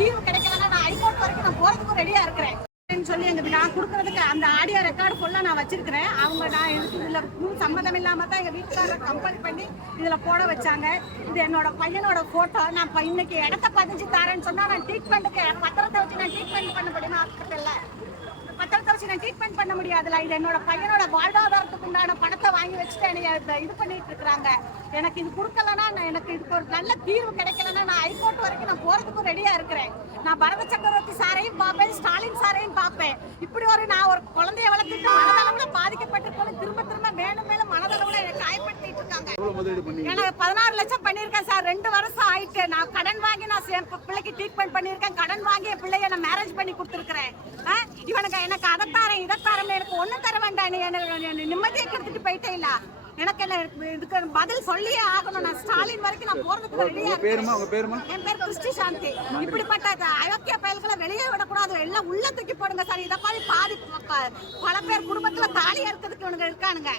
தீர்வு கிடைக்கலன்னா நான் ஹைகோர்ட் வரைக்கும் நான் போறதுக்கு ரெடியா இருக்கிறேன். சொல்லி எங்க நான் கொடுக்கறதுக்கு அந்த ஆடியோ ரெக்கார்டு ஃபுல்லா நான் வச்சிருக்கிறேன். அவங்க நான் எனக்கு இதுல முன் சம்மதம் இல்லாம தான் எங்க வீட்டுக்காரர் கம்பல் பண்ணி இதுல போட வச்சாங்க. இது என்னோட பையனோட போட்டோ நான் இப்போ இன்னைக்கு இடத்த பதிஞ்சு தரேன்னு சொன்னா நான் ட்ரீட்மெண்ட்டுக்கு பத்திரத்தை வச்சு நான் ட்ரீட்மெண்ட் பண்ண முடியுமா? ஹாஸ்பிட்டல்ல பத்திரத்தை வச்சு நான் ட்ரீட்மெண்ட் பண்ண முடியாதுல்ல. இது என்னோட பையனோட வாழ்வாதாரத்துக்கு உண்டான வாங்கி வச்சுட்டு என்னை இது பண்ணிட்டு இருக்காங்க எனக்கு இது கொடுக்கலன்னா நான் எனக்கு இதுக்கு ஒரு நல்ல தீர்வு கிடைக்கலன்னா நான் ஹைகோர்ட் வரைக்கும் நான் போறதுக்கு ரெடியா இருக்கிறேன். நான் பரத சக்கரவர்த்தி சாரையும் பார்ப்பேன் ஸ்டாலின் சாரையும் பார்ப்பேன். இப்படி ஒரு நான் ஒரு குழந்தைய வளர்த்துட்டு மனதளவுல பாதிக்கப்பட்டிருக்கோம் திரும்ப திரும்ப முதலீடு பண்ணி எனக்கு பதினாறு லட்சம் பண்ணியிருக்கேன் சார். ரெண்டு வருஷம் ஆயிட்டு. நான் கடன் வாங்கி நான் என் பிள்ளைக்கு ட்ரீட்மெண்ட் பண்ணியிருக்கேன். கடன் வாங்கி என் பிள்ளைய நான் மேரேஜ் பண்ணி கொடுத்துருக்கிறேன். இவனுக்கு எனக்கு அதை தரேன் இதை தரேன் எனக்கு ஒன்றும் தர வேண்டாம். நீ எனக்கு நிம்மதியை கெடுத்துட்டு போயிட்டே இல்ல எனக்கு என்ன இதுக்கு பதில் சொல்லியே ஆகணும். நான் ஸ்டாலின் வரைக்கும் நான் போறதுக்கு ரெடியா பேருமா? உங்க பேருமா? என் பேர் கிறிஸ்டி சாந்தி. இப்படிப்பட்ட அயோக்கிய பயல்களை வெளியே விடக்கூடாது. எல்லாம் உள்ள தூக்கி போடுங்க சார். இதை மாதிரி பாதி பல பேர் குடும்பத்துல தாலி அறுக்கிறதுக்கு இவனுங்க இருக்கானுங்க.